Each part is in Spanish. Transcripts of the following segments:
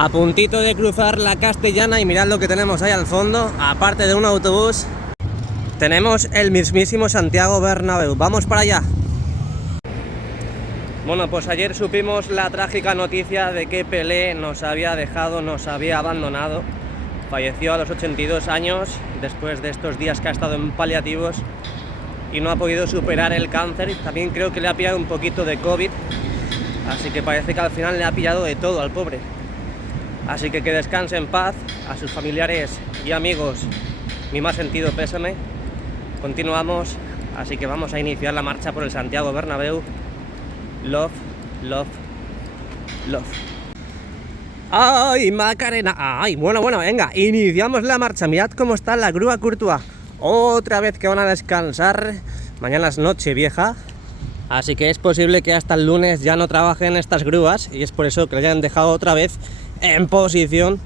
A puntito de cruzar la Castellana y mirad lo que tenemos ahí al fondo. Aparte de un autobús, tenemos el mismísimo Santiago Bernabéu. Vamos para allá. Bueno, pues ayer supimos la trágica noticia de que Pelé nos había dejado, nos había abandonado. Falleció a los 82 años, después de estos días que ha estado en paliativos y no ha podido superar el cáncer. También creo que le ha pillado un poquito de COVID, así que parece que al final le ha pillado de todo al pobre. Así que descanse en paz, a sus familiares y amigos mi más sentido pésame. Continuamos, así que vamos a iniciar la marcha por el Santiago Bernabéu. Love, love, love. ¡Ay, Macarena! ¡Ay! Bueno, venga, iniciamos la marcha. Mirad cómo está la grúa Courtois. Otra vez que van a descansar. Mañana es noche vieja, así que es posible que hasta el lunes ya no trabajen estas grúas. Y es por eso que le hayan dejado otra vez en posición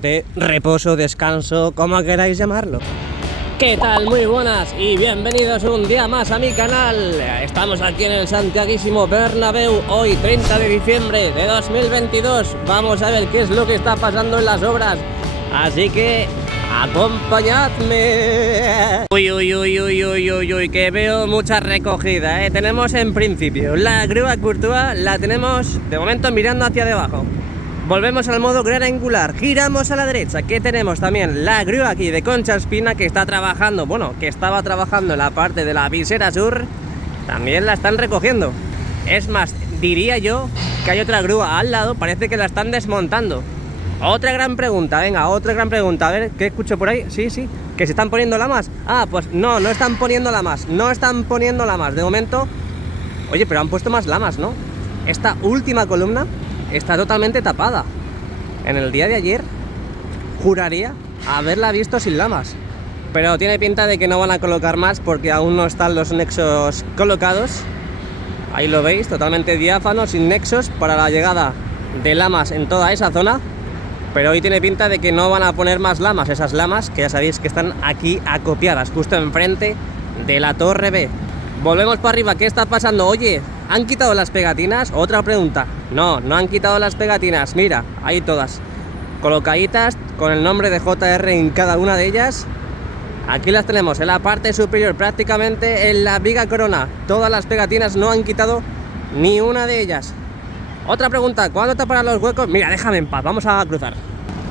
de reposo, descanso, como queráis llamarlo. ¿Qué tal? Muy buenas y bienvenidos un día más a mi canal. Estamos aquí en el Santiaguísimo Bernabéu, hoy 30 de diciembre de 2022. Vamos a ver qué es lo que está pasando en las obras, así que acompañadme. Uy, que veo mucha recogida, ¿eh? Tenemos en principio la grúa Courtois, la tenemos de momento mirando hacia debajo. Volvemos al modo gran angular, giramos a la derecha, que tenemos también la grúa aquí de Concha Espina que está trabajando, bueno, que estaba trabajando en la parte de la visera sur, también la están recogiendo. Es más, diría yo que hay otra grúa al lado, parece que la están desmontando. Otra gran pregunta, venga, otra gran pregunta, a ver, ¿qué escucho por ahí? Sí, que se están poniendo lamas. Ah, pues no están poniendo lamas, de momento. Oye, pero han puesto más lamas, ¿no? Esta última columna está totalmente tapada. En el día de ayer juraría haberla visto sin lamas, pero tiene pinta de que no van a colocar más porque aún no están los nexos colocados. Ahí lo veis, totalmente diáfano, sin nexos para la llegada de lamas en toda esa zona. Pero hoy tiene pinta de que no van a poner más lamas, esas lamas que ya sabéis que están aquí acopiadas, justo enfrente de la Torre B. Volvemos para arriba, ¿qué está pasando? Oye, ¿han quitado las pegatinas? Otra pregunta. No han quitado las pegatinas, mira, ahí todas colocaditas con el nombre de JR en cada una de ellas. Aquí las tenemos en la parte superior, prácticamente en la viga corona. Todas las pegatinas, no han quitado ni una de ellas. Otra pregunta, ¿cuándo taparán los huecos? Mira, déjame en paz, vamos a cruzar.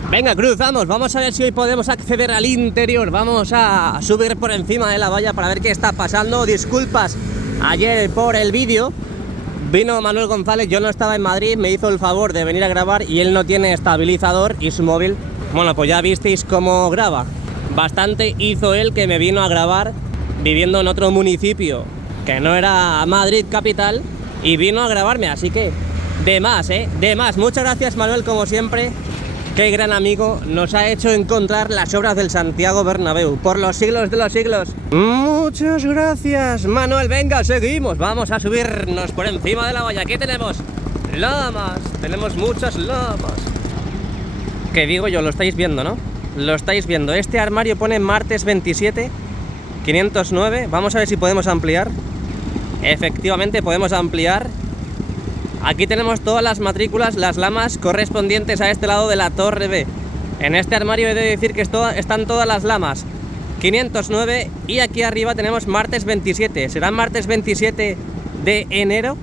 Venga, cruzamos, vamos a ver si hoy podemos acceder al interior. Vamos a subir por encima de la valla para ver qué está pasando. Disculpas ayer por el vídeo. Vino Manuel González, yo no estaba en Madrid, me hizo el favor de venir a grabar y él no tiene estabilizador y su móvil, bueno, pues ya visteis cómo graba. Bastante hizo él que me vino a grabar viviendo en otro municipio que no era Madrid capital y vino a grabarme, así que de más, de más. Muchas gracias, Manuel, como siempre. Qué gran amigo, nos ha hecho encontrar las obras del Santiago Bernabéu por los siglos de los siglos. Muchas gracias, Manuel. Venga, seguimos, vamos a subirnos por encima de la valla. ¿Qué tenemos? Lamas, tenemos muchas lamas. ¿Qué digo yo? Lo estáis viendo, ¿no? Lo estáis viendo. Este armario pone martes 27, 509. Vamos a ver si podemos ampliar. Efectivamente podemos ampliar. Aquí tenemos todas las matrículas, las lamas correspondientes a este lado de la Torre B. En este armario he de decir que están todas las lamas 509 y aquí arriba tenemos martes 27. ¿Será martes 27 de enero?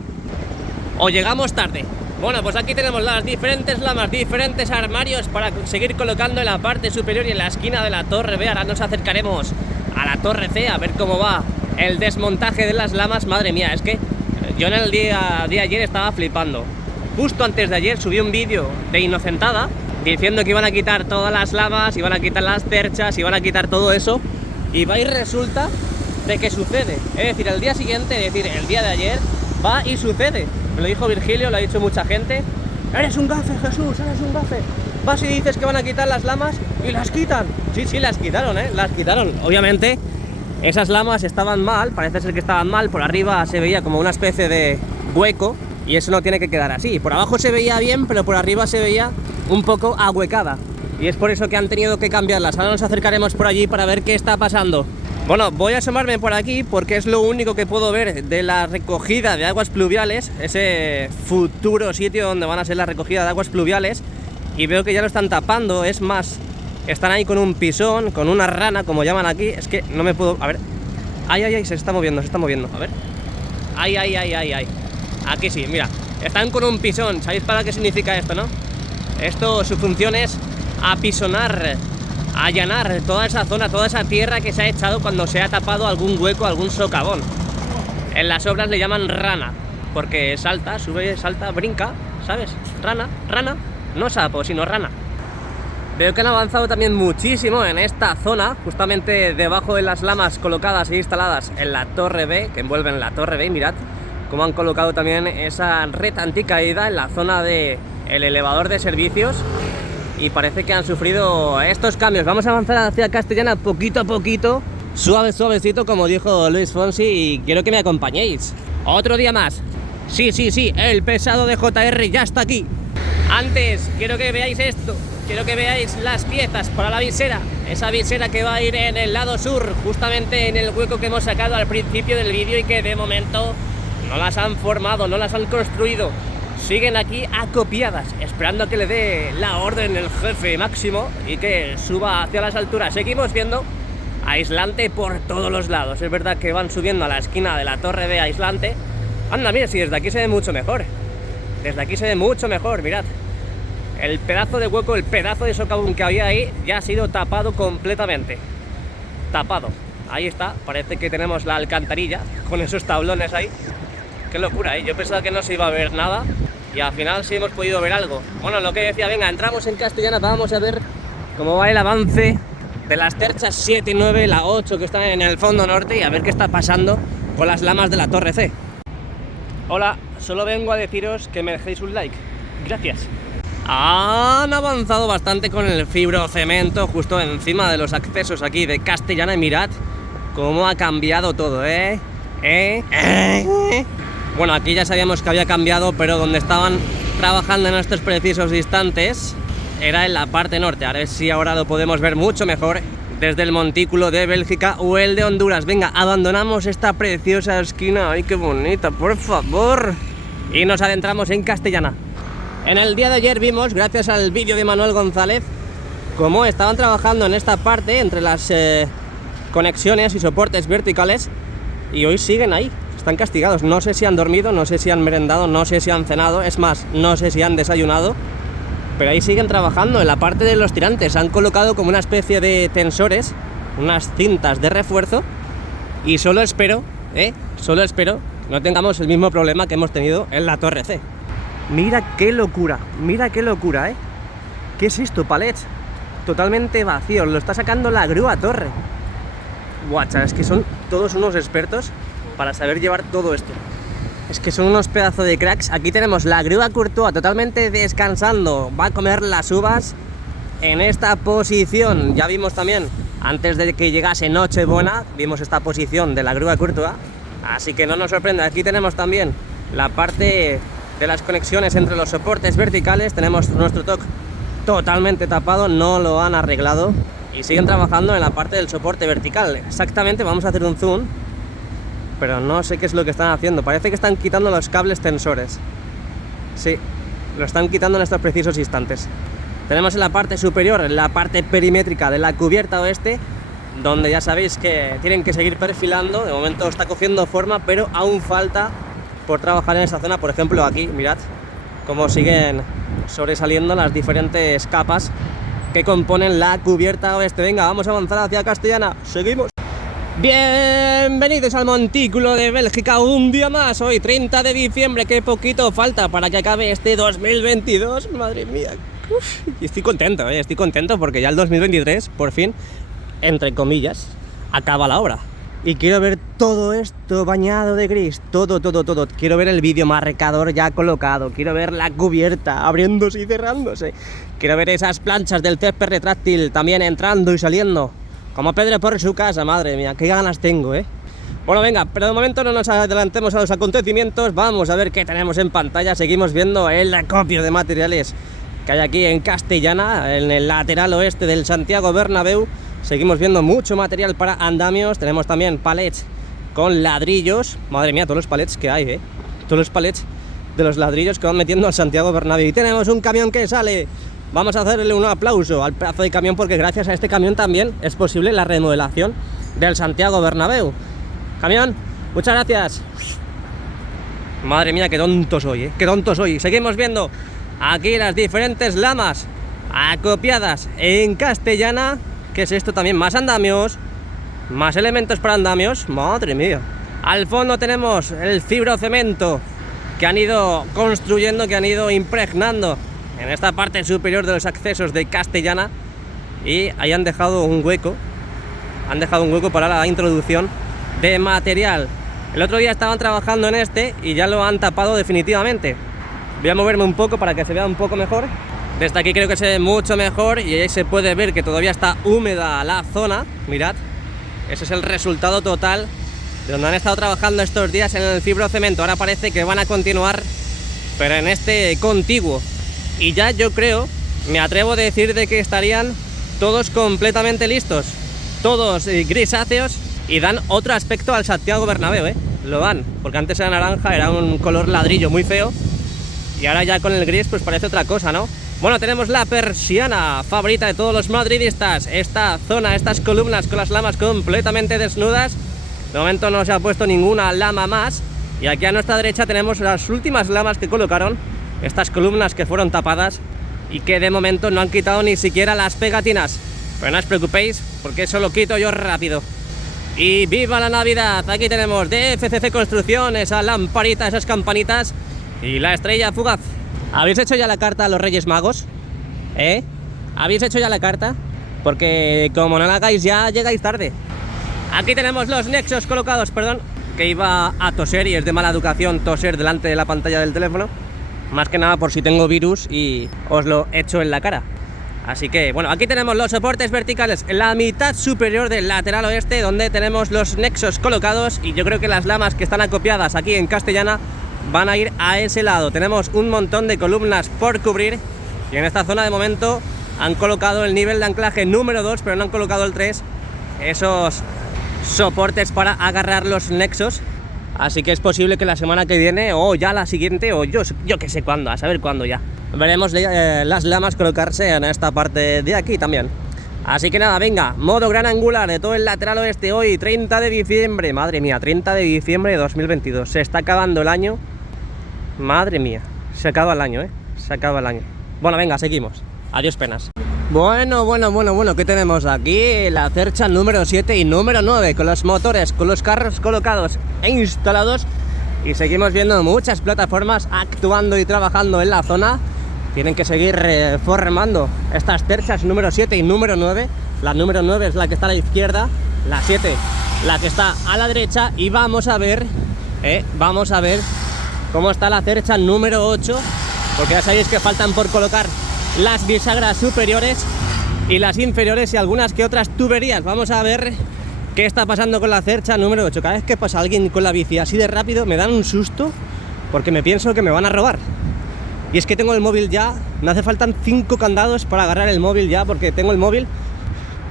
¿O llegamos tarde? Bueno, pues aquí tenemos las diferentes lamas, diferentes armarios para seguir colocando en la parte superior y en la esquina de la Torre B. Ahora nos acercaremos a la Torre C a ver cómo va el desmontaje de las lamas. Madre mía, es que yo en el día de ayer estaba flipando. Justo antes de ayer subí un vídeo de inocentada diciendo que iban a quitar todas las lamas, iban a quitar las cerchas, iban a quitar todo eso. Y va y resulta de que sucede. Es decir, el día siguiente, es decir, el día de ayer, va y sucede. Me lo dijo Virgilio, lo ha dicho mucha gente. Eres un gafe, Jesús, eres un gafe. Vas y dices que van a quitar las lamas y las quitan. Sí, las quitaron, las quitaron. Obviamente esas lamas estaban mal, parece ser que estaban mal. Por arriba se veía como una especie de hueco y eso no tiene que quedar así. Por abajo se veía bien, pero por arriba se veía un poco ahuecada y es por eso que han tenido que cambiarlas. Ahora nos acercaremos por allí para ver qué está pasando. Bueno, voy a asomarme por aquí porque es lo único que puedo ver de la recogida de aguas pluviales, ese futuro sitio donde van a ser la recogida de aguas pluviales. y veo que ya lo están tapando. Es más, están ahí con un pisón, con una rana, como llaman aquí. Es que no me puedo... A ver. Ay, se está moviendo, A ver. Ay. Aquí sí, mira. Están con un pisón. ¿Sabéis para qué significa esto, no? Esto, su función es apisonar, allanar toda esa zona, toda esa tierra que se ha echado cuando se ha tapado algún hueco, algún socavón. En las obras le llaman rana, porque salta, sube, salta, brinca, ¿sabes? Rana, no sapo, sino rana. Veo que han avanzado también muchísimo en esta zona, justamente debajo de las lamas colocadas e instaladas en la Torre B, que envuelven la Torre B. Mirad cómo han colocado también esa red anticaída en la zona del elevador de servicios, y parece que han sufrido estos cambios. Vamos a avanzar hacia Castellana poquito a poquito, suavecito, como dijo Luis Fonsi, y quiero que me acompañéis. Otro día más. Sí, el pesado de JR ya está aquí. Antes, quiero que veáis esto. Quiero que veáis las piezas para la visera. Esa visera que va a ir en el lado sur, justamente en el hueco que hemos sacado al principio del vídeo y que de momento no las han formado, no las han construido. Siguen aquí acopiadas, esperando a que le dé la orden el jefe máximo y que suba hacia las alturas. Seguimos viendo aislante por todos los lados. Es verdad que van subiendo a la esquina de la Torre B aislante. Anda, mira, si desde aquí se ve mucho mejor. Mirad. El pedazo de hueco, el pedazo de socavón que había ahí ya ha sido tapado completamente. Tapado. Ahí está, parece que tenemos la alcantarilla con esos tablones ahí. Qué locura, ¿eh? Yo pensaba que no se iba a ver nada y al final sí hemos podido ver algo. Bueno, lo que decía, venga, entramos en Castellana, vamos a ver cómo va el avance de las terchas 7 y 9, la 8 que están en el fondo norte, y a ver qué está pasando con las lamas de la Torre C. Hola, solo vengo a deciros que me dejéis un like. Gracias. Han avanzado bastante con el fibrocemento justo encima de los accesos aquí de Castellana, y mirad cómo ha cambiado todo, Bueno, aquí ya sabíamos que había cambiado, pero donde estaban trabajando en estos precisos instantes era en la parte norte. A ver si ahora lo podemos ver mucho mejor desde el montículo de Bélgica o el de Honduras. Venga, abandonamos esta preciosa esquina. ¡Ay, qué bonita, por favor! Y nos adentramos en Castellana. En el día de ayer vimos, gracias al vídeo de Manuel González, cómo estaban trabajando en esta parte entre las conexiones y soportes verticales, y hoy siguen ahí, están castigados. No sé si han dormido, no sé si han merendado, no sé si han cenado, es más, no sé si han desayunado, pero ahí siguen trabajando. En la parte de los tirantes han colocado como una especie de tensores, unas cintas de refuerzo, y solo espero no tengamos el mismo problema que hemos tenido en la Torre C. Mira qué locura, ¿Qué es esto, palets? Totalmente vacío, lo está sacando la grúa Torre. Guacha, es que son todos unos expertos para saber llevar todo esto. Es que son unos pedazos de cracks. Aquí tenemos la grúa Courtois totalmente descansando. Va a comer las uvas en esta posición. Ya vimos también, antes de que llegase Nochebuena, vimos esta posición de la grúa Courtois. Así que no nos sorprende. Aquí tenemos también la parte de las conexiones entre los soportes verticales. Tenemos nuestro TOC totalmente tapado, no lo han arreglado, y siguen trabajando en la parte del soporte vertical. Exactamente, vamos a hacer un zoom, pero no sé qué es lo que están haciendo. Parece que están quitando los cables tensores. Sí, lo están quitando en estos precisos instantes. Tenemos en la parte superior, en la parte perimétrica de la cubierta oeste, donde ya sabéis que tienen que seguir perfilando. De momento está cogiendo forma, pero aún falta por trabajar en esa zona. Por ejemplo, aquí, mirad cómo siguen sobresaliendo las diferentes capas que componen la cubierta oeste. Venga, vamos a avanzar hacia Castellana. Seguimos. Bienvenidos al montículo de Bélgica, un día más. Hoy 30 de diciembre, qué poquito falta para que acabe este 2022. Madre mía. Y estoy contento porque ya el 2023, por fin, entre comillas, acaba la obra. Y quiero ver todo esto bañado de gris, todo. Quiero ver el vídeo marcador ya colocado, quiero ver la cubierta abriéndose y cerrándose. Quiero ver esas planchas del césped retráctil también entrando y saliendo, como Pedro por su casa. Madre mía, qué ganas tengo, Bueno, venga, pero de momento no nos adelantemos a los acontecimientos. Vamos a ver qué tenemos en pantalla. Seguimos viendo el acopio de materiales que hay aquí en Castellana, en el lateral oeste del Santiago Bernabéu. Seguimos viendo mucho material para andamios. Tenemos también palets con ladrillos. Madre mía, todos los palets que hay, Todos los palets de los ladrillos que van metiendo al Santiago Bernabéu. Y tenemos un camión que sale vamos a hacerle un aplauso al pedazo de camión, porque gracias a este camión también es posible la remodelación del Santiago Bernabéu. Camión, muchas gracias. Madre mía, qué tonto soy, qué tonto soy. Seguimos viendo aquí las diferentes lamas acopiadas en castellana. ¿Qué es esto también? Más andamios, más elementos para andamios. Madre mía. Al fondo tenemos el fibrocemento que han ido construyendo, que han ido impregnando en esta parte superior de los accesos de castellana, y ahí han dejado un hueco para la introducción de material. El otro día estaban trabajando en este y ya lo han tapado definitivamente. Voy a moverme un poco para que se vea un poco mejor. Desde aquí creo que se ve mucho mejor, y ahí se puede ver que todavía está húmeda la zona. Mirad, ese es el resultado total de donde han estado trabajando estos días en el fibrocemento. Ahora parece que van a continuar, pero en este contiguo. Y ya yo creo, me atrevo a decir de que estarían todos completamente listos, todos grisáceos, y dan otro aspecto al Santiago Bernabéu, lo dan, porque antes era naranja, era un color ladrillo muy feo, y ahora ya con el gris pues parece otra cosa, ¿no? Bueno, tenemos la persiana favorita de todos los madridistas, esta zona, estas columnas con las lamas completamente desnudas. De momento no se ha puesto ninguna lama más, y aquí a nuestra derecha tenemos las últimas lamas que colocaron, estas columnas que fueron tapadas y que de momento no han quitado ni siquiera las pegatinas. Pero no os preocupéis, porque eso lo quito yo rápido. Y ¡viva la Navidad! Aquí tenemos de FCC Construcción, esa lamparita, esas campanitas y la estrella fugaz. ¿Habéis hecho ya la carta a los Reyes Magos? ¿Habéis hecho ya la carta? Porque como no la hagáis ya llegáis tarde. Aquí tenemos los nexos colocados, perdón, que iba a toser, y es de mala educación toser delante de la pantalla del teléfono. Más que nada por si tengo virus y os lo echo en la cara. Así que, bueno, aquí tenemos los soportes verticales en la mitad superior del lateral oeste, donde tenemos los nexos colocados, y yo creo que las lamas que están acopiadas aquí en castellana van a ir a ese lado. Tenemos un montón de columnas por cubrir, y en esta zona de momento han colocado el nivel de anclaje número 2, pero no han colocado el 3, esos soportes para agarrar los nexos. Así que es posible que la semana que viene, o ya la siguiente, o yo que sé cuándo, a saber cuándo ya, veremos las lamas colocarse en esta parte de aquí también. Así que nada, venga, modo gran angular de todo el lateral oeste hoy, 30 de diciembre, madre mía, 30 de diciembre de 2022, se está acabando el año, madre mía, se acaba el año, se acaba el año. Bueno, venga, seguimos, adiós penas. Bueno, ¿qué tenemos aquí? La Cercha número 7 y número 9, con los motores, con los carros colocados e instalados, y seguimos viendo muchas plataformas actuando y trabajando en la zona. Tienen que seguir reformando estas Cerchas número 7 y número 9. La número 9 es la que está a la izquierda, la 7 la que está a la derecha, y vamos a ver cómo está la Cercha número 8, porque ya sabéis que faltan por colocar las bisagras superiores y las inferiores y algunas que otras tuberías. Vamos a ver qué está pasando con la Cercha número 8. Cada vez que pasa alguien con la bici así de rápido me dan un susto, porque me pienso que me van a robar. Y es que tengo el móvil ya, me hace faltan 5 candados para agarrar el móvil ya, porque tengo el móvil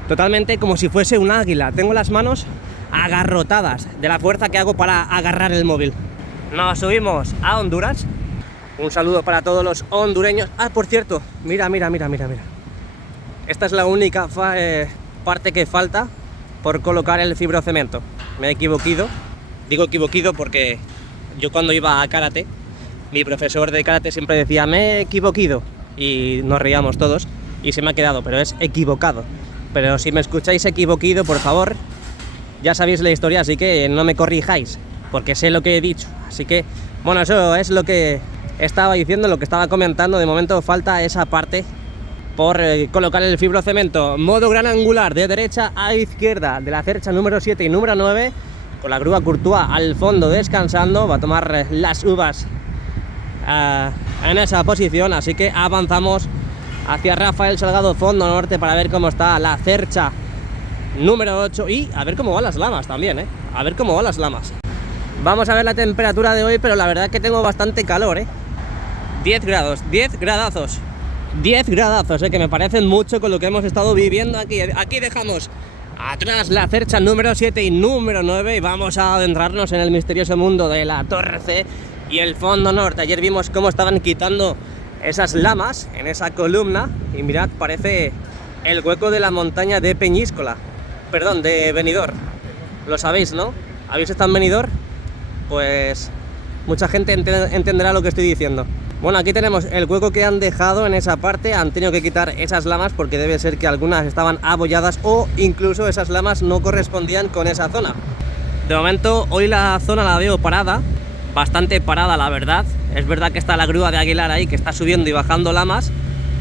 totalmente como si fuese un águila. Tengo las manos agarrotadas de la fuerza que hago para agarrar el móvil. Nos subimos a Honduras. Un saludo para todos los hondureños. Ah, por cierto, mira. Esta es la única parte que falta por colocar el fibrocemento. Me he equivocado. Digo equivocado porque yo cuando iba a karate, mi profesor de karate siempre decía me he equivocado, y nos reíamos todos, y se me ha quedado, pero es equivocado. Pero si me escucháis equivocado, por favor, ya sabéis la historia, así que no me corrijáis, porque sé lo que he dicho. Así que, bueno, eso es lo que estaba diciendo, lo que estaba comentando. De momento falta esa parte por colocar el fibrocemento. Modo gran angular de derecha a izquierda de la Cercha número 7 y número 9, con la grúa Courtois al fondo descansando. Va a tomar las uvas en esa posición, así que avanzamos hacia Rafael Salgado Fondo Norte para ver cómo está la Cercha número 8 y a ver cómo van las lamas también, a ver cómo van las lamas. Vamos a ver la temperatura de hoy, pero la verdad que tengo bastante calor, 10 grados, 10 gradazos, 10 gradazos, que me parecen mucho con lo que hemos estado viviendo aquí. Aquí dejamos atrás la Cercha número 7 y número 9 y vamos a adentrarnos en el misterioso mundo de la Torre C y el Fondo Norte. Ayer vimos cómo estaban quitando esas lamas en esa columna y mirad, parece el hueco de la montaña de Peñíscola, perdón, de Benidorm. Lo sabéis, ¿no? ¿Habéis estado en Benidorm? Pues mucha gente entenderá lo que estoy diciendo. Bueno, aquí tenemos el hueco que han dejado en esa parte. Han tenido que quitar esas lamas porque debe ser que algunas estaban abolladas o incluso esas lamas no correspondían con esa zona. De momento, hoy la zona la veo parada, bastante parada la verdad. Es verdad que está la grúa de Aguilar ahí que está subiendo y bajando lamas,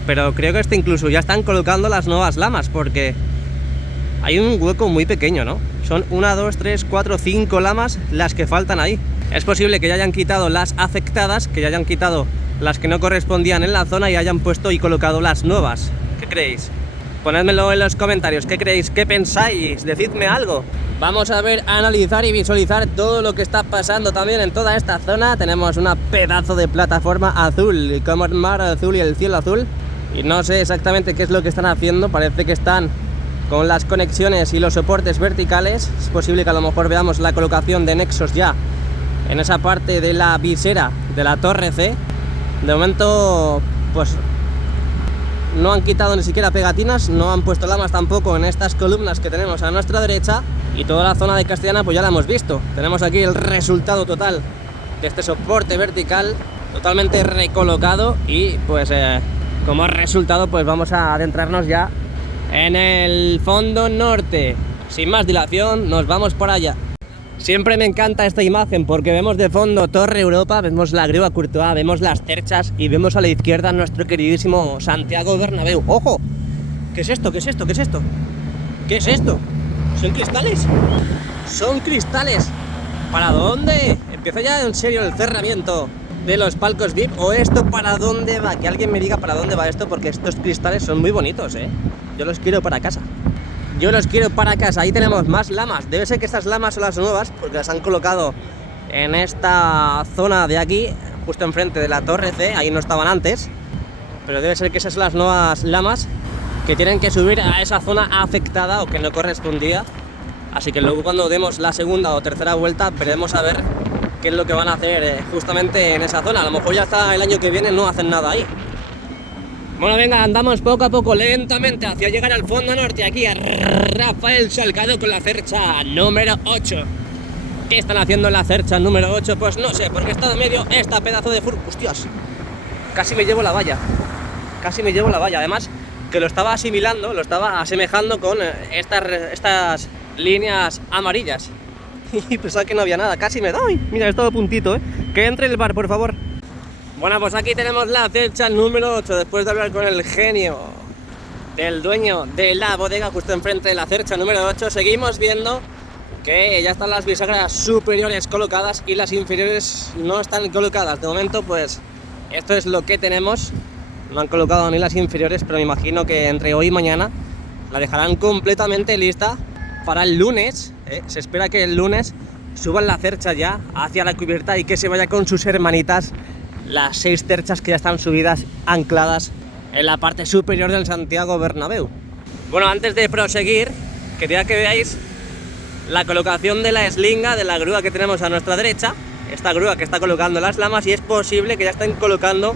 pero creo que incluso ya están colocando las nuevas lamas porque hay un hueco muy pequeño, ¿no? Son 1, 2, 3, 4, 5 lamas las que faltan ahí. Es posible que ya hayan quitado las afectadas, que ya hayan quitado las que no correspondían en la zona y hayan puesto y colocado las nuevas. ¿Qué creéis? Ponedmelo en los comentarios. ¿Qué creéis? ¿Qué pensáis? Decidme algo. Vamos a ver, analizar y visualizar todo lo que está pasando también en toda esta zona. Tenemos una pedazo de plataforma azul, como el mar azul y el cielo azul. Y no sé exactamente qué es lo que están haciendo. Parece que están con las conexiones y los soportes verticales. Es posible que a lo mejor veamos la colocación de nexos ya en esa parte de la visera de la torre C. De momento, pues no han quitado ni siquiera pegatinas, no han puesto lamas tampoco en estas columnas que tenemos a nuestra derecha. Y toda la zona de Castellana pues ya la hemos visto. Tenemos aquí el resultado total de este soporte vertical totalmente recolocado. Y pues como resultado pues vamos a adentrarnos ya en el fondo norte. Sin más dilación, nos vamos por allá. Siempre me encanta esta imagen porque vemos de fondo Torre Europa, vemos la grúa Courtois, vemos las cerchas y vemos a la izquierda nuestro queridísimo Santiago Bernabéu. ¡Ojo! ¿Qué es esto? ¿Qué es esto? ¿Qué es esto? ¿Qué es esto? ¿Son cristales? ¡Son cristales! ¿Para dónde? ¿Empieza ya en serio el cerramiento de los palcos VIP? ¿O esto para dónde va? Que alguien me diga para dónde va esto porque estos cristales son muy bonitos, ¿eh? Yo los quiero para casa. Yo los quiero para casa. Ahí tenemos más lamas. Debe ser que estas lamas son las nuevas porque las han colocado en esta zona de aquí, justo enfrente de la torre C. Ahí no estaban antes, pero debe ser que esas son las nuevas lamas que tienen que subir a esa zona afectada o que no correspondía. Así que luego cuando demos la segunda o tercera vuelta veremos a ver qué es lo que van a hacer justamente en esa zona. A lo mejor ya hasta el año que viene no hacen nada ahí. Bueno, venga, andamos poco a poco, lentamente, hacia llegar al fondo norte, aquí a Rafael Salgado con la cercha número 8. ¿Qué están haciendo en la cercha número 8? Pues no sé, porque está en medio esta pedazo de furgo. ¡Hostias! Casi me llevo la valla. Casi me llevo la valla. Además, que lo estaba asimilando, lo estaba asemejando con estas líneas amarillas. Y pensaba que no había nada, casi me doy. Mira, es todo puntito, ¿eh? Que entre el bar, por favor. Bueno, pues aquí tenemos la cercha número 8, después de hablar con el genio del dueño de la bodega justo enfrente de la cercha número 8, seguimos viendo que ya están las bisagras superiores colocadas y las inferiores no están colocadas. De momento, pues, esto es lo que tenemos. No han colocado ni las inferiores, pero me imagino que entre hoy y mañana la dejarán completamente lista para el lunes. Se espera que el lunes suban la cercha ya hacia la cubierta y que se vaya con sus hermanitas las 6 cerchas que ya están subidas, ancladas en la parte superior del Santiago Bernabéu. Bueno, antes de proseguir, quería que veáis la colocación de la eslinga de la grúa que tenemos a nuestra derecha. Esta grúa que está colocando las lamas, y es posible que ya estén colocando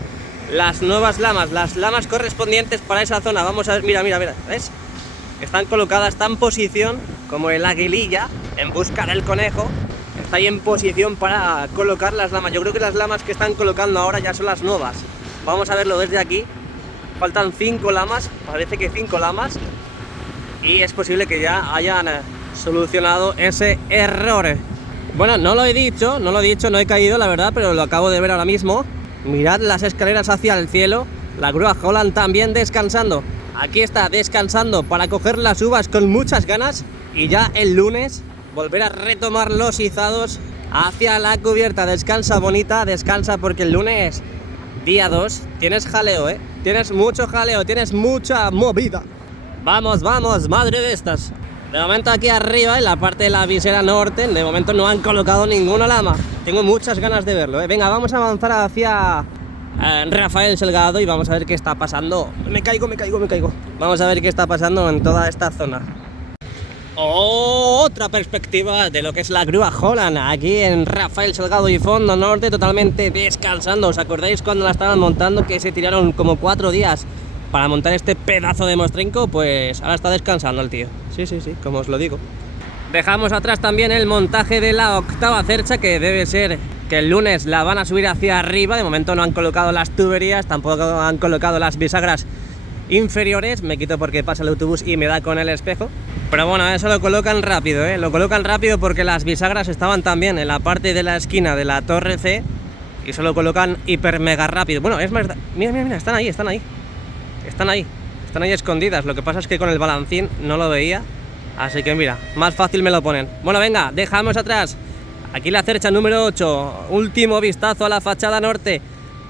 las nuevas lamas, las lamas correspondientes para esa zona. Vamos a ver, mira, ¿ves? Están colocadas, está en posición como el aguililla en busca del conejo. Está ahí en posición para colocar las lamas. Yo creo que las lamas que están colocando ahora ya son las nuevas. Vamos a verlo desde aquí. Faltan 5 lamas, parece que 5 lamas. Y es posible que ya hayan solucionado ese error. Bueno, no lo he dicho, no he caído la verdad, pero lo acabo de ver ahora mismo. Mirad las escaleras hacia el cielo. La grúa Holland también descansando. Aquí está descansando para coger las uvas con muchas ganas. Y ya el lunes volver a retomar los izados hacia la cubierta. Descansa, bonita, descansa, porque el lunes, día 2, tienes jaleo, ¿eh? Tienes mucho jaleo, tienes mucha movida. Vamos, madre de estas. De momento aquí arriba, en la parte de la visera norte, de momento no han colocado ninguna lama. Tengo muchas ganas de verlo, ¿eh? Venga, vamos a avanzar hacia Rafael Salgado y vamos a ver qué está pasando. Me caigo. Vamos a ver qué está pasando en toda esta zona. Otra perspectiva de lo que es la grúa Holland, aquí en Rafael Salgado y Fondo Norte, totalmente descansando. ¿Os acordáis cuando la estaban montando que se tiraron como 4 días para montar este pedazo de mostrenco? Pues ahora está descansando el tío. Sí, como os lo digo. Dejamos atrás también el montaje de la octava cercha, que debe ser que el lunes la van a subir hacia arriba. De momento no han colocado las tuberías, tampoco han colocado las bisagras inferiores. Me quito porque pasa el autobús y me da con el espejo. Pero bueno, eso lo colocan rápido, ¿eh? Lo colocan rápido porque las bisagras estaban también en la parte de la esquina de la torre C y eso lo colocan hiper mega rápido. Bueno, es más... Mira, están ahí escondidas. Lo que pasa es que con el balancín no lo veía, así que mira, más fácil me lo ponen. Bueno, venga, dejamos atrás aquí la cercha número 8. Último vistazo a la fachada norte.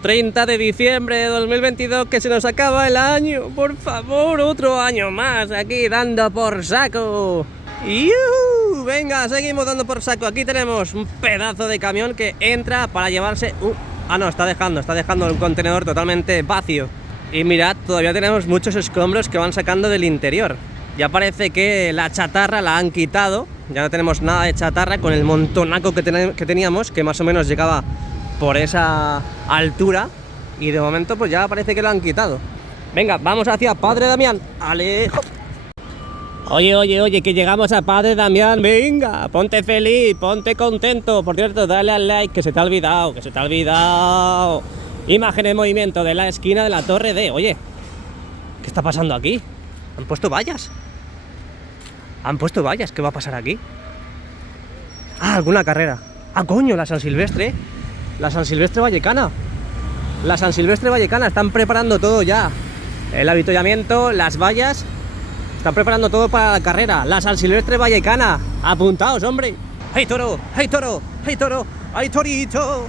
30 de diciembre de 2022, que se nos acaba el año. Por favor, otro año más aquí dando por saco. ¡Yuhu! Venga, seguimos dando por saco. Aquí tenemos un pedazo de camión que entra para llevarse... no, está dejando un contenedor totalmente vacío. Y mirad, todavía tenemos muchos escombros que van sacando del interior. Ya parece que la chatarra la han quitado. Ya no tenemos nada de chatarra con el montonaco que teníamos, que más o menos llegaba por esa altura, y de momento pues ya parece que lo han quitado. Venga, vamos hacia Padre Damián. ¡Alejo! Oye, que llegamos a Padre Damián. Venga, ponte feliz, ponte contento. Por cierto, dale al like, que se te ha olvidado. Imagen en movimiento de la esquina de la torre D. Oye, ¿qué está pasando aquí? ¿Han puesto vallas? ¿Qué va a pasar aquí? Alguna carrera. Coño, la San Silvestre. La San Silvestre Vallecana. Están preparando todo ya. El avituallamiento, las vallas. Están preparando todo para la carrera. La San Silvestre Vallecana. Apuntaos, hombre. ¡Hey, toro! ¡Ay, torito!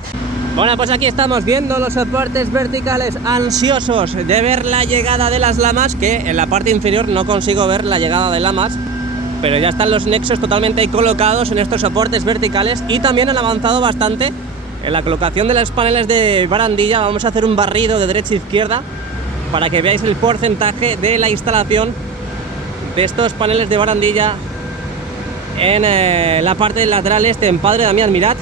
Bueno, pues aquí estamos viendo los soportes verticales, ansiosos de ver la llegada de las lamas, que en la parte inferior no consigo ver la llegada de lamas, pero ya están los nexos totalmente colocados en estos soportes verticales y también han avanzado bastante en la colocación de los paneles de barandilla. Vamos a hacer un barrido de derecha a izquierda para que veáis el porcentaje de la instalación de estos paneles de barandilla en la parte del lateral este, en Padre Damián. Mirad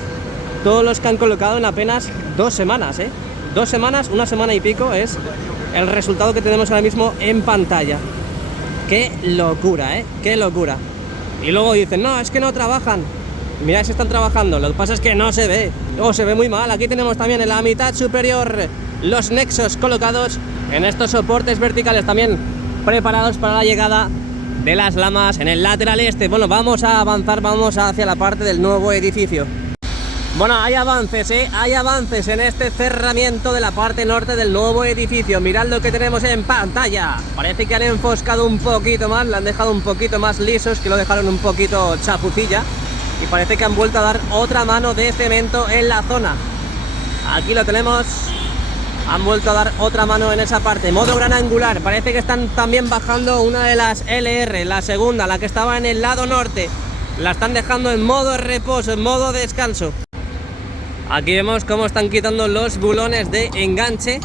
todos los que han colocado en apenas 2 semanas, 2 semanas, 1 semana y pico es el resultado que tenemos ahora mismo en pantalla. ¡Qué locura, qué locura! Y luego dicen, no, es que no trabajan. Mirad si están trabajando, lo que pasa es que no se ve, se ve muy mal. Aquí tenemos también en la mitad superior los nexos colocados en estos soportes verticales, también preparados para la llegada de las lamas en el lateral este. Bueno, vamos a avanzar, vamos hacia la parte del nuevo edificio. Bueno, hay avances en este cerramiento de la parte norte del nuevo edificio. Mirad lo que tenemos en pantalla. Parece que han enfoscado un poquito más, lo han dejado un poquito más lisos, que lo dejaron un poquito chapucilla. Y parece que han vuelto a dar otra mano de cemento en la zona. Aquí lo tenemos. Han vuelto a dar otra mano en esa parte. Modo gran angular. Parece que están también bajando una de las LR, la segunda, la que estaba en el lado norte. La están dejando en modo reposo, en modo descanso. Aquí vemos cómo están quitando los bulones de enganche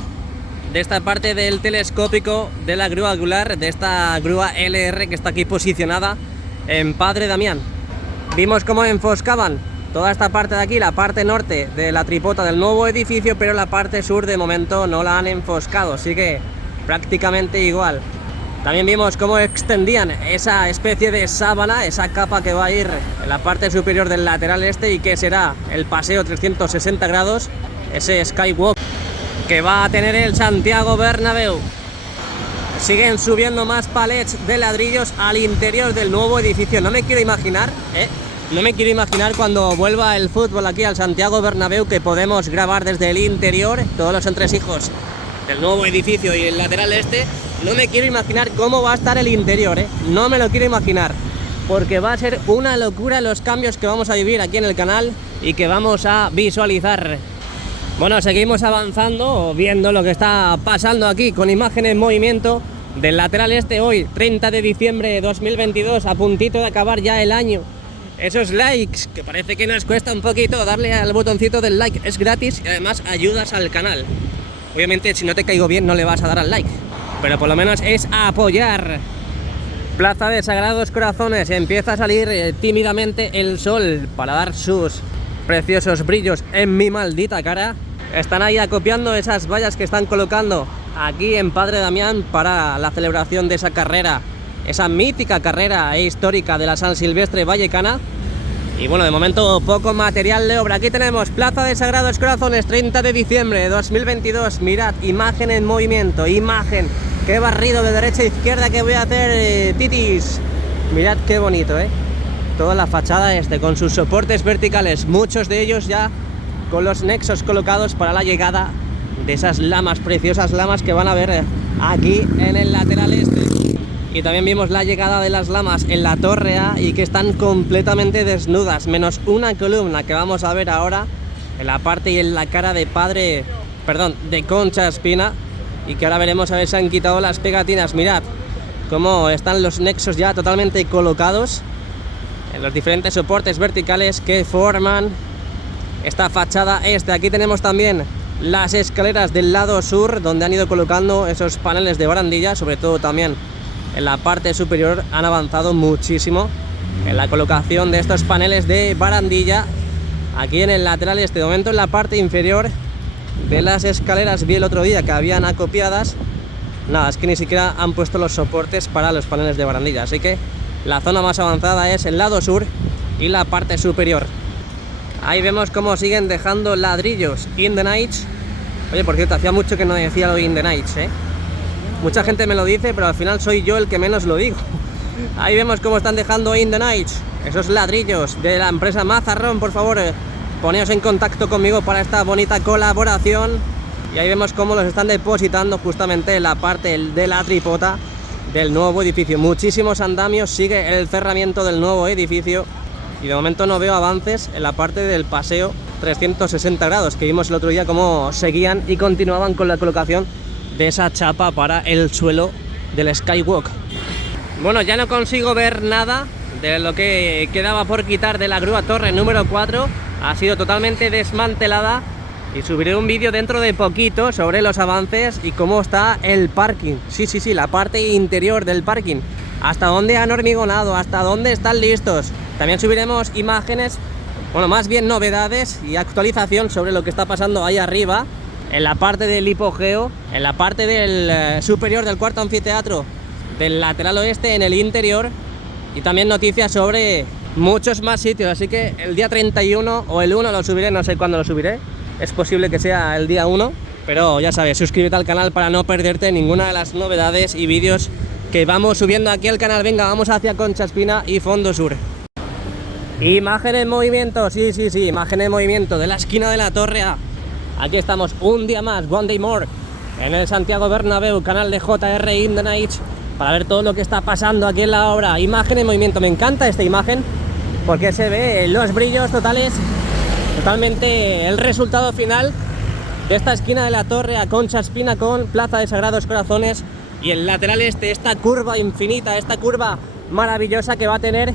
de esta parte del telescópico de la grúa angular, de esta grúa LR que está aquí posicionada en Padre Damián. Vimos cómo enfoscaban toda esta parte de aquí, la parte norte de la tripota del nuevo edificio, pero la parte sur de momento no la han enfoscado, sigue prácticamente igual. También vimos cómo extendían esa especie de sábana, esa capa que va a ir en la parte superior del lateral este y que será el paseo 360 grados, ese skywalk que va a tener el Santiago Bernabéu. Siguen subiendo más palets de ladrillos al interior del nuevo edificio. No me quiero imaginar, cuando vuelva el fútbol aquí al Santiago Bernabéu, que podemos grabar desde el interior todos los entresijos del nuevo edificio y el lateral este. No me quiero imaginar cómo va a estar el interior, no me lo quiero imaginar, porque va a ser una locura los cambios que vamos a vivir aquí en el canal y que vamos a visualizar. Bueno, seguimos avanzando, viendo lo que está pasando aquí con imagen en movimiento del lateral este hoy, 30 de diciembre de 2022, a puntito de acabar ya el año. Esos likes, que parece que nos cuesta un poquito darle al botoncito del like, es gratis y además ayudas al canal. Obviamente si no te caigo bien no le vas a dar al like, pero por lo menos es apoyar Plaza de Sagrados Corazones, empieza a salir tímidamente el sol para dar sus preciosos brillos en mi maldita cara. Están ahí acopiando esas vallas que están colocando aquí en Padre Damián para la celebración de esa carrera, esa mítica carrera histórica de la San Silvestre Vallecana. Y bueno, de momento poco material de obra. Aquí tenemos Plaza de Sagrados Corazones, 30 de diciembre de 2022. Mirad, imagen en movimiento, imagen. Qué barrido de derecha a izquierda que voy a hacer, titis. Mirad qué bonito, toda la fachada con sus soportes verticales, muchos de ellos ya con los nexos colocados para la llegada de esas lamas, preciosas lamas que van a ver aquí en el lateral este. Y también vimos la llegada de las lamas en la torre A y que están completamente desnudas, menos una columna que vamos a ver ahora en la parte y en la cara de de Concha Espina, y que ahora veremos a ver si han quitado las pegatinas. Mirad cómo están los nexos ya totalmente colocados en los diferentes soportes verticales que forman esta fachada este. Aquí tenemos también las escaleras del lado sur, donde han ido colocando esos paneles de barandilla, sobre todo también en la parte superior han avanzado muchísimo en la colocación de estos paneles de barandilla. Aquí en el lateral este, momento en la parte inferior de las escaleras vi el otro día que habían acopiadas. Nada, es que ni siquiera han puesto los soportes para los paneles de barandilla, así que la zona más avanzada es el lado sur y la parte superior. Ahí vemos cómo siguen dejando ladrillos in the night. Oye, por cierto, hacía mucho que no decía lo in the night, Mucha gente me lo dice, pero al final soy yo el que menos lo digo. Ahí vemos cómo están dejando in the night esos ladrillos de la empresa Mazarrón. Por favor, poneos en contacto conmigo para esta bonita colaboración. Y ahí vemos cómo los están depositando justamente en la parte de la tripota del nuevo edificio. Muchísimos andamios, sigue el cerramiento del nuevo edificio y de momento no veo avances en la parte del paseo 360 grados, que vimos el otro día cómo seguían y continuaban con la colocación de esa chapa para el suelo del Skywalk. Bueno, ya no consigo ver nada de lo que quedaba por quitar de la grúa torre número 4. Ha sido totalmente desmantelada y subiré un vídeo dentro de poquito sobre los avances y cómo está el parking. Sí, la parte interior del parking. Hasta dónde han hormigonado, hasta dónde están listos. También subiremos imágenes, bueno, más bien novedades y actualización sobre lo que está pasando ahí arriba, en la parte del hipogeo, en la parte del superior del cuarto anfiteatro, del lateral oeste, en el interior, y también noticias sobre muchos más sitios. Así que el día 31 o el 1 lo subiré, no sé cuándo lo subiré, es posible que sea el día 1, pero ya sabes, suscríbete al canal para no perderte ninguna de las novedades y vídeos que vamos subiendo aquí al canal. Venga, vamos hacia Concha Espina y Fondo Sur. Imagen en movimiento, sí, imagen en movimiento de la esquina de la Torre A. Aquí estamos un día más, one day more, en el Santiago Bernabéu, canal de JR in the night, para ver todo lo que está pasando aquí en la obra. Imagen en movimiento, me encanta esta imagen porque se ve los brillos totales, totalmente el resultado final de esta esquina de la Torre a Concha Espina con Plaza de Sagrados Corazones y el lateral este, esta curva infinita, esta curva maravillosa que va a tener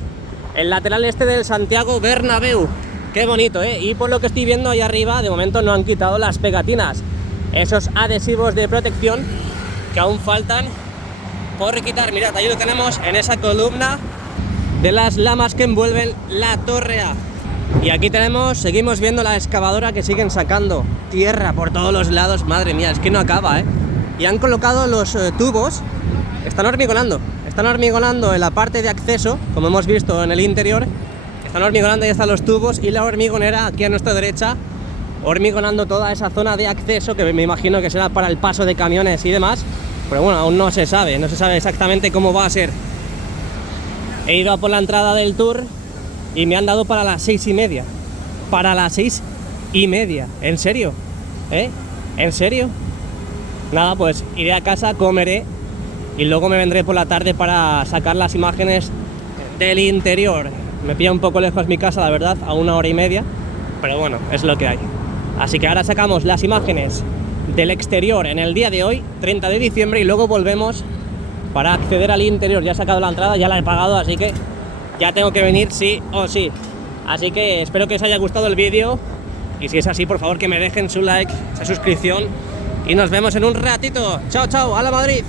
el lateral este del Santiago Bernabéu. Qué bonito, Y por lo que estoy viendo ahí arriba, de momento no han quitado las pegatinas, esos adhesivos de protección que aún faltan por quitar. Mirad, ahí lo tenemos en esa columna de las lamas que envuelven la Torre A. Y aquí seguimos viendo la excavadora que siguen sacando tierra por todos los lados. Madre mía, es que no acaba, Y han colocado los tubos, están hormigonando en la parte de acceso, como hemos visto en el interior. Están hormigonando, ya están los tubos y la hormigonera aquí a nuestra derecha, hormigonando toda esa zona de acceso, que me imagino que será para el paso de camiones y demás, pero bueno, aún no se sabe exactamente cómo va a ser. He ido a por la entrada del tour y me han dado para las 6:30. Para las 6:30, ¿en serio? ¿En serio? Nada, pues iré a casa, comeré y luego me vendré por la tarde para sacar las imágenes del interior. Me pilla un poco lejos mi casa, la verdad, a 1h30, pero bueno, es lo que hay. Así que ahora sacamos las imágenes del exterior en el día de hoy, 30 de diciembre, y luego volvemos para acceder al interior. Ya he sacado la entrada, ya la he pagado, así que ya tengo que venir sí o sí. Así que espero que os haya gustado el vídeo, y si es así, por favor que me dejen su like, esa suscripción, y nos vemos en un ratito. Chao, chao, ¡Hala Madrid!